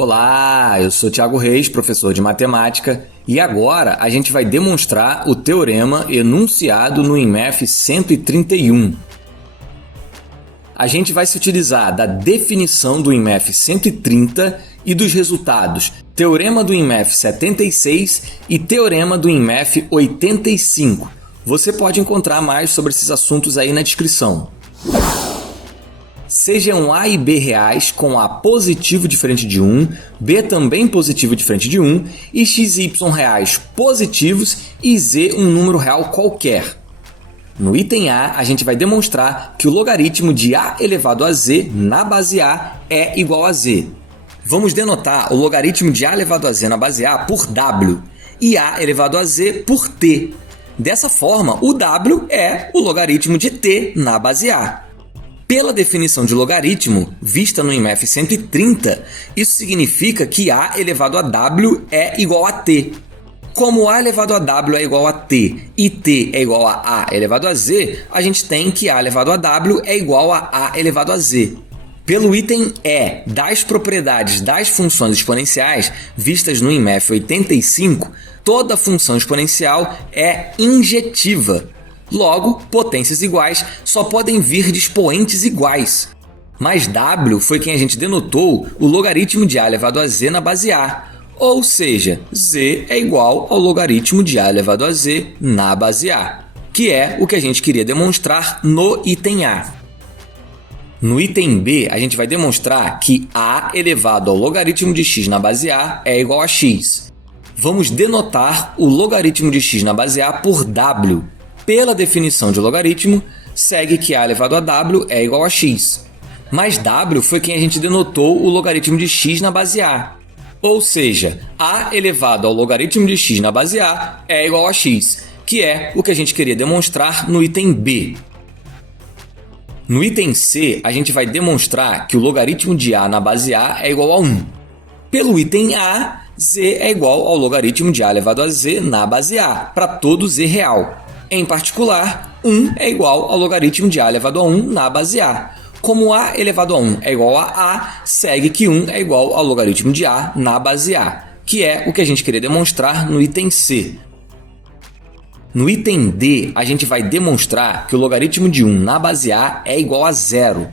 Olá, eu sou Thiago Reis, professor de matemática, e agora a gente vai demonstrar o teorema enunciado no INMEF 131. A gente vai se utilizar da definição do INMEF 130 e dos resultados teorema do INMEF 76 e teorema do INMEF 85. Você pode encontrar mais sobre esses assuntos aí na descrição. Sejam A e B reais com A positivo diferente de 1, B também positivo diferente de 1 e x e y reais positivos e z um número real qualquer. No item A, a gente vai demonstrar que o logaritmo de A elevado a z na base A é igual a z. Vamos denotar o logaritmo de A elevado a z na base A por W e A elevado a z por t. Dessa forma, o W é o logaritmo de t na base A. Pela definição de logaritmo, vista no INMEF 130, isso significa que A elevado a W é igual a t. Como A elevado a W é igual a t e t é igual a A elevado a z, a gente tem que A elevado a W é igual a A elevado a z. Pelo item E das propriedades das funções exponenciais, vistas no INMEF 85, toda função exponencial é injetiva. Logo, potências iguais só podem vir de expoentes iguais. Mas W foi quem a gente denotou o logaritmo de A elevado a z na base A. Ou seja, z é igual ao logaritmo de A elevado a z na base A, que é o que a gente queria demonstrar no item A. No item B, a gente vai demonstrar que A elevado ao logaritmo de x na base A é igual a x. Vamos denotar o logaritmo de x na base A por W. Pela definição de logaritmo, segue que A elevado a W é igual a x. Mas W foi quem a gente denotou o logaritmo de x na base A. Ou seja, A elevado ao logaritmo de x na base A é igual a x, que é o que a gente queria demonstrar no item B. No item C, a gente vai demonstrar que o logaritmo de A na base A é igual a 1. Pelo item A, z é igual ao logaritmo de A elevado a z na base A, para todo z real. Em particular, 1 é igual ao logaritmo de A elevado a 1 na base A. Como A elevado a 1 é igual a A, segue que 1 é igual ao logaritmo de A na base A, que é o que a gente queria demonstrar no item C. No item D, a gente vai demonstrar que o logaritmo de 1 na base A é igual a 0.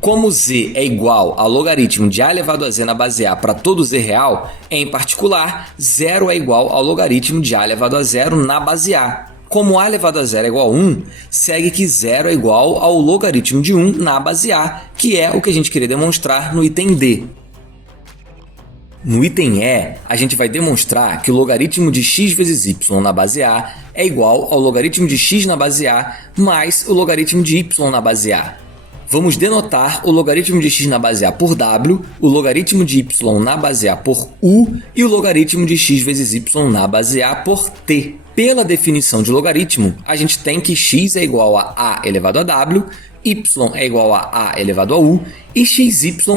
Como z é igual ao logaritmo de A elevado a z na base A para todo z real, em particular, 0 é igual ao logaritmo de A elevado a 0 na base A. Como A elevado a 0 é igual a 1, segue que 0 é igual ao logaritmo de 1 na base A, que é o que a gente queria demonstrar no item D. No item E, a gente vai demonstrar que o logaritmo de x vezes y na base A é igual ao logaritmo de x na base A mais o logaritmo de y na base A. Vamos denotar o logaritmo de x na base A por W, o logaritmo de y na base A por U e o logaritmo de x vezes y na base A por T. Pela definição de logaritmo, a gente tem que x é igual a A elevado a W, y é igual a A elevado a U e xy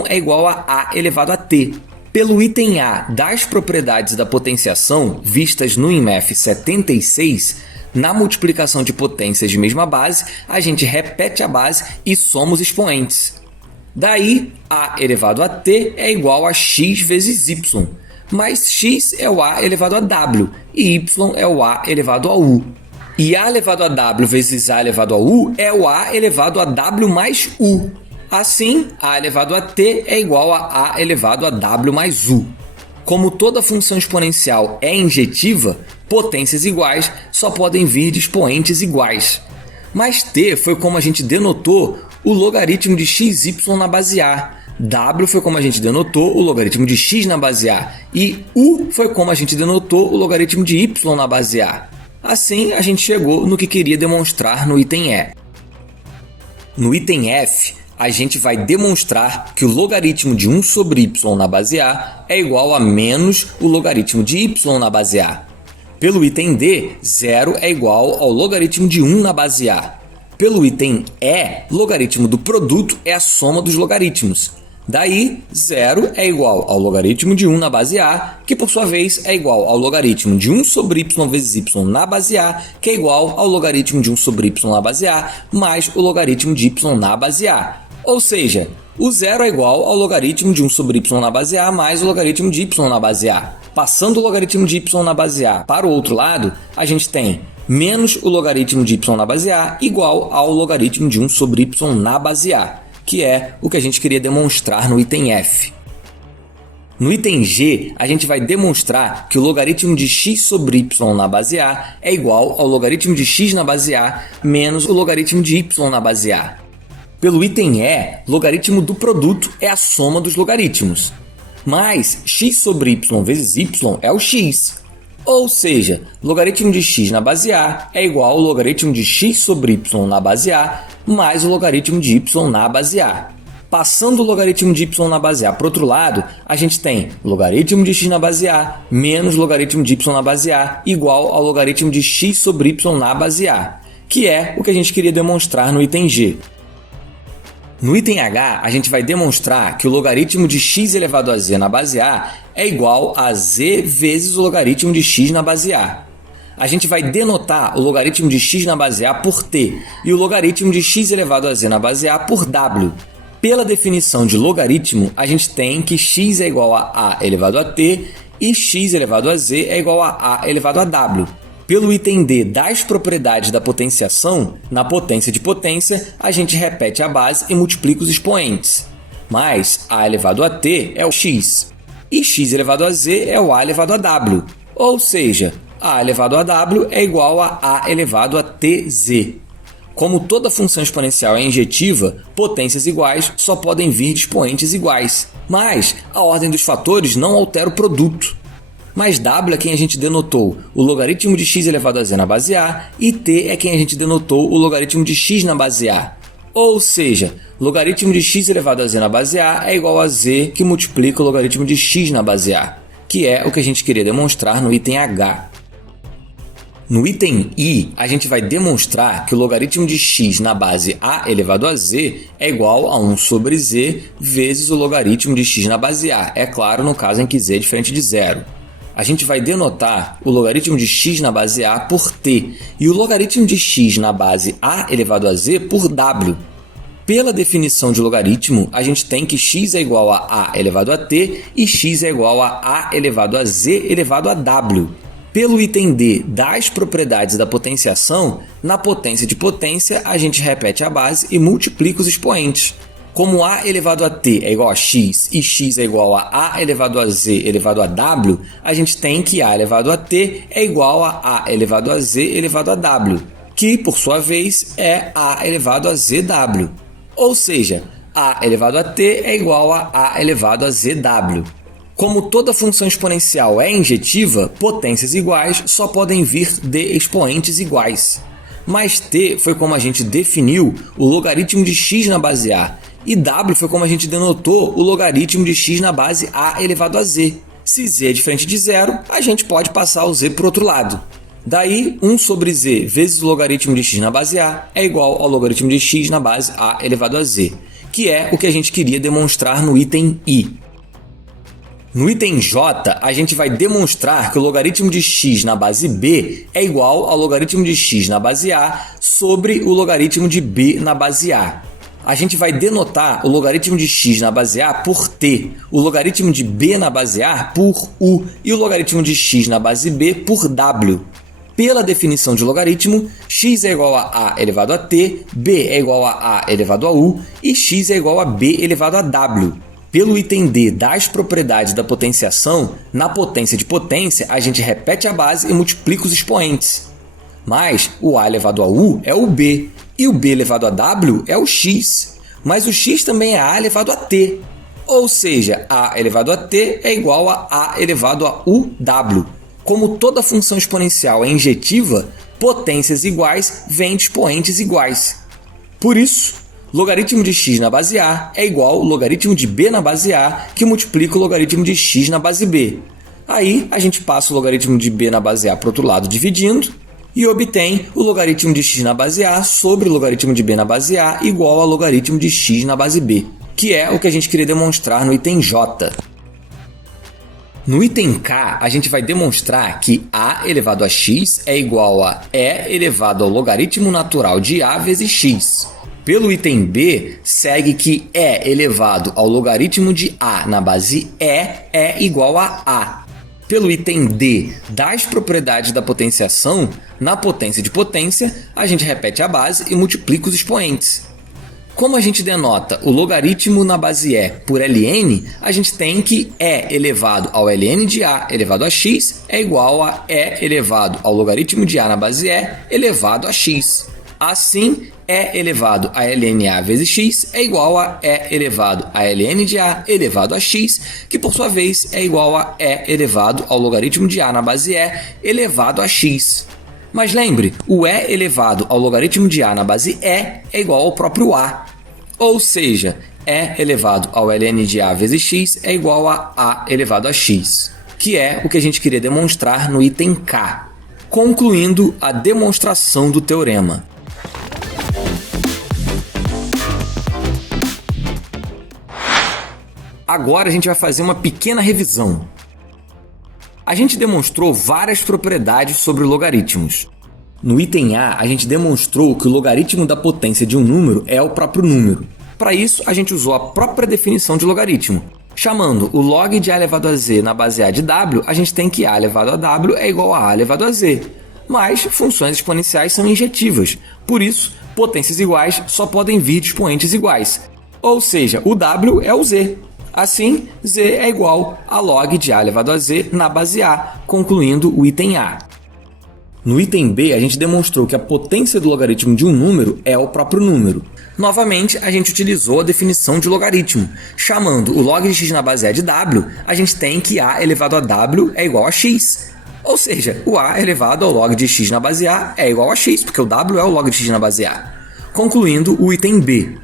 é igual a A elevado a T. Pelo item A das propriedades da potenciação, vistas no INMEF 76, na multiplicação de potências de mesma base, a gente repete a base e soma os expoentes. Daí, A elevado a t é igual a x vezes y, mas x é o A elevado a w e y é o A elevado a u. E A elevado a w vezes A elevado a u é o A elevado a w mais u. Assim, A elevado a t é igual a A elevado a w mais u. Como toda função exponencial é injetiva, potências iguais só podem vir de expoentes iguais. Mas t foi como a gente denotou o logaritmo de xy na base A. W foi como a gente denotou o logaritmo de x na base A. E u foi como a gente denotou o logaritmo de y na base A. Assim, a gente chegou no que queria demonstrar no item E. No item F, a gente vai demonstrar que o logaritmo de 1 sobre y na base A é igual a menos o logaritmo de y na base A. Pelo item D, 0 é igual ao logaritmo de 1 na base A. Pelo item E, logaritmo do produto é a soma dos logaritmos. Daí, 0 é igual ao logaritmo de 1 na base A, que por sua vez é igual ao logaritmo de 1 sobre y vezes y na base A, que é igual ao logaritmo de 1 sobre y na base A, mais o logaritmo de y na base A. Ou seja, O zero é igual ao logaritmo de 1 sobre y na base a mais o logaritmo de y na base a. Passando o logaritmo de y na base a para o outro lado, a gente tem menos o logaritmo de y na base a igual ao logaritmo de 1 sobre y na base a, que é o que a gente queria demonstrar no item F. No item G, a gente vai demonstrar que o logaritmo de x sobre y na base a é igual ao logaritmo de x na base a menos o logaritmo de y na base a. Pelo item E, logaritmo do produto é a soma dos logaritmos, mas x sobre y vezes y é o x. Ou seja, logaritmo de x na base a é igual ao logaritmo de x sobre y na base a mais o logaritmo de y na base a. Passando o logaritmo de y na base a para o outro lado, a gente tem logaritmo de x na base a menos logaritmo de y na base a igual ao logaritmo de x sobre y na base a, que é o que a gente queria demonstrar no item G. No item H, a gente vai demonstrar que o logaritmo de x elevado a z na base a é igual a z vezes o logaritmo de x na base a. A gente vai denotar o logaritmo de x na base a por t e o logaritmo de x elevado a z na base a por w. Pela definição de logaritmo, a gente tem que x é igual a elevado a t e x elevado a z é igual a elevado a w. Pelo item D das propriedades da potenciação, na potência de potência, a gente repete a base e multiplica os expoentes. Mas a elevado a t é o x e x elevado a z é o a elevado a w. Ou seja, a elevado a w é igual a elevado a tz. Como toda função exponencial é injetiva, potências iguais só podem vir de expoentes iguais. Mas a ordem dos fatores não altera o produto. Mas w é quem a gente denotou o logaritmo de x elevado a z na base a e t é quem a gente denotou o logaritmo de x na base a. Ou seja, logaritmo de x elevado a z na base a é igual a z que multiplica o logaritmo de x na base a, que é o que a gente queria demonstrar no item H. No item I, a gente vai demonstrar que o logaritmo de x na base a elevado a z é igual a 1 sobre z vezes o logaritmo de x na base a, é claro, no caso em que z é diferente de zero. A gente vai denotar o logaritmo de x na base a por t e o logaritmo de x na base a elevado a z por w. Pela definição de logaritmo, a gente tem que x é igual a elevado a t e x é igual a elevado a z elevado a w. Pelo item D das propriedades da potenciação, na potência de potência, a gente repete a base e multiplica os expoentes. Como a elevado a t é igual a x e x é igual a elevado a z elevado a w, a gente tem que a elevado a t é igual a elevado a z elevado a w, que, por sua vez, é a elevado a zw. Ou seja, a elevado a t é igual a elevado a zw. Como toda função exponencial é injetiva, potências iguais só podem vir de expoentes iguais. Mas t foi como a gente definiu o logaritmo de x na base a, e w foi como a gente denotou o logaritmo de x na base a elevado a z. Se z é diferente de zero, a gente pode passar o z para o outro lado. Daí, 1 sobre z vezes o logaritmo de x na base a é igual ao logaritmo de x na base a elevado a z, que é o que a gente queria demonstrar no item I. No item J, a gente vai demonstrar que o logaritmo de x na base b é igual ao logaritmo de x na base a sobre o logaritmo de b na base a. A gente vai denotar o logaritmo de x na base a por t, o logaritmo de b na base a por u e o logaritmo de x na base b por w. Pela definição de logaritmo, x é igual a elevado a t, b é igual a elevado a u e x é igual a b elevado a w. Pelo item D das propriedades da potenciação, na potência de potência, a gente repete a base e multiplica os expoentes. Mas o a elevado a u é o b, e o b elevado a w é o x. Mas o x também é a elevado a t. Ou seja, a elevado a t é igual a elevado a uw. Como toda função exponencial é injetiva, potências iguais vêm de expoentes iguais. Por isso, logaritmo de x na base a é igual ao logaritmo de b na base a, que multiplica o logaritmo de x na base b. Aí, a gente passa o logaritmo de b na base a para o outro lado dividindo, e obtém o logaritmo de x na base a sobre o logaritmo de b na base a igual ao logaritmo de x na base b, que é o que a gente queria demonstrar no item J. No item K, a gente vai demonstrar que a elevado a x é igual a e elevado ao logaritmo natural de a vezes x. Pelo item B, segue que E elevado ao logaritmo de A na base E é igual a A. Pelo item D, das propriedades da potenciação, na potência de potência, a gente repete a base e multiplica os expoentes. Como a gente denota o logaritmo na base E por ln, a gente tem que E elevado ao ln de A elevado a x é igual a E elevado ao logaritmo de A na base E elevado a x. Assim, E elevado a ln A vezes x é igual a E elevado a ln de A elevado a x, que por sua vez é igual a E elevado ao logaritmo de A na base E elevado a x. Mas lembre, o E elevado ao logaritmo de A na base E é igual ao próprio A. Ou seja, E elevado ao ln de A vezes x é igual a A elevado a x, que é o que a gente queria demonstrar no item K, concluindo a demonstração do teorema. Agora a gente vai fazer uma pequena revisão. A gente demonstrou várias propriedades sobre logaritmos. No item A, a gente demonstrou que o logaritmo da potência de um número é o próprio número. Para isso, a gente usou a própria definição de logaritmo. Chamando o log de A elevado a Z na base A de W, a gente tem que A elevado a W é igual a A elevado a Z. Mas funções exponenciais são injetivas. Por isso, potências iguais só podem vir de expoentes iguais. Ou seja, o W é o Z. Assim, Z é igual a log de A elevado a Z na base A, concluindo o item A. No item B, a gente demonstrou que a potência do logaritmo de um número é o próprio número. Novamente, a gente utilizou a definição de logaritmo. Chamando o log de x na base A de W, a gente tem que A elevado a W é igual a x. Ou seja, o A elevado ao log de x na base A é igual a x, porque o W é o log de x na base A. Concluindo o item B.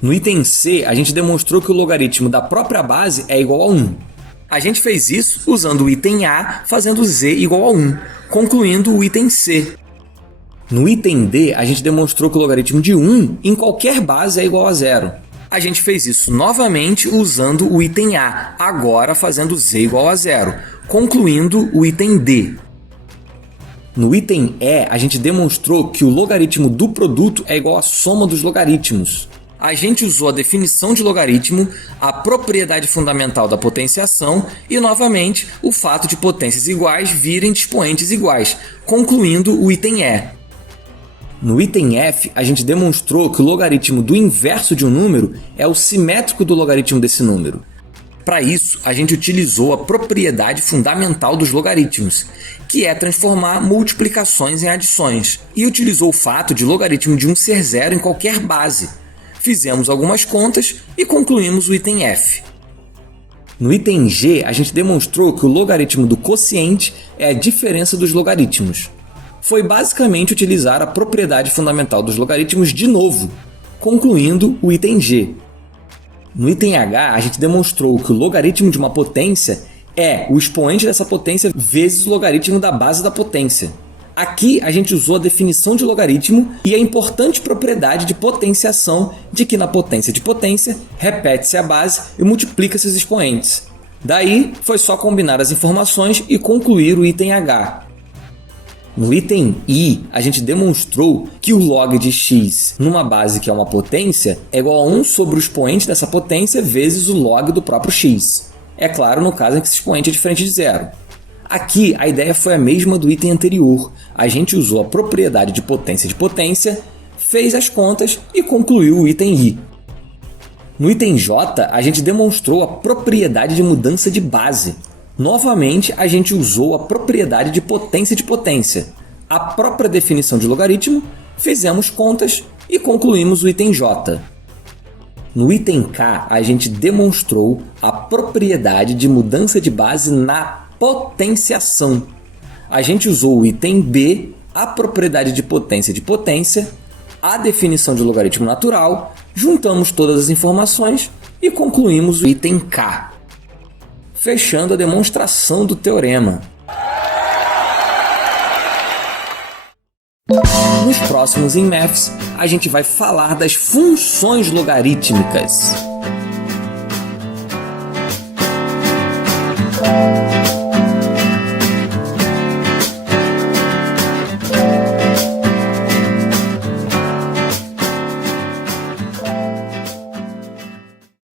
No item C, a gente demonstrou que o logaritmo da própria base é igual a 1. A gente fez isso usando o item A, fazendo z igual a 1, concluindo o item C. No item D, a gente demonstrou que o logaritmo de 1 em qualquer base é igual a 0. A gente fez isso novamente usando o item A, agora fazendo z igual a 0, concluindo o item D. No item E, a gente demonstrou que o logaritmo do produto é igual à soma dos logaritmos. A gente usou a definição de logaritmo, a propriedade fundamental da potenciação e, novamente, o fato de potências iguais virem de expoentes iguais, concluindo o item E. No item F, a gente demonstrou que o logaritmo do inverso de um número é o simétrico do logaritmo desse número. Para isso, a gente utilizou a propriedade fundamental dos logaritmos, que é transformar multiplicações em adições, e utilizou o fato de logaritmo de 1 ser zero em qualquer base. Fizemos algumas contas e concluímos o item F. No item G, a gente demonstrou que o logaritmo do quociente é a diferença dos logaritmos. Foi basicamente utilizar a propriedade fundamental dos logaritmos de novo, concluindo o item G. No item H, a gente demonstrou que o logaritmo de uma potência é o expoente dessa potência vezes o logaritmo da base da potência. Aqui a gente usou a definição de logaritmo e a importante propriedade de potenciação de que na potência de potência repete-se a base e multiplica-se os expoentes. Daí foi só combinar as informações e concluir o item H. No item I, a gente demonstrou que o log de x numa base que é uma potência é igual a 1 sobre o expoente dessa potência vezes o log do próprio x. É claro, no caso em que esse expoente é diferente de zero. Aqui, a ideia foi a mesma do item anterior. A gente usou a propriedade de potência, fez as contas e concluiu o item I. No item J, a gente demonstrou a propriedade de mudança de base. Novamente, a gente usou a propriedade de potência, a própria definição de logaritmo, fizemos contas e concluímos o item J. No item K, a gente demonstrou a propriedade de mudança de base na potenciação. A gente usou o item B, a propriedade de potência, a definição de logaritmo natural, juntamos todas as informações e concluímos o item K, fechando a demonstração do teorema. Nos próximos InMaths, a gente vai falar das funções logarítmicas.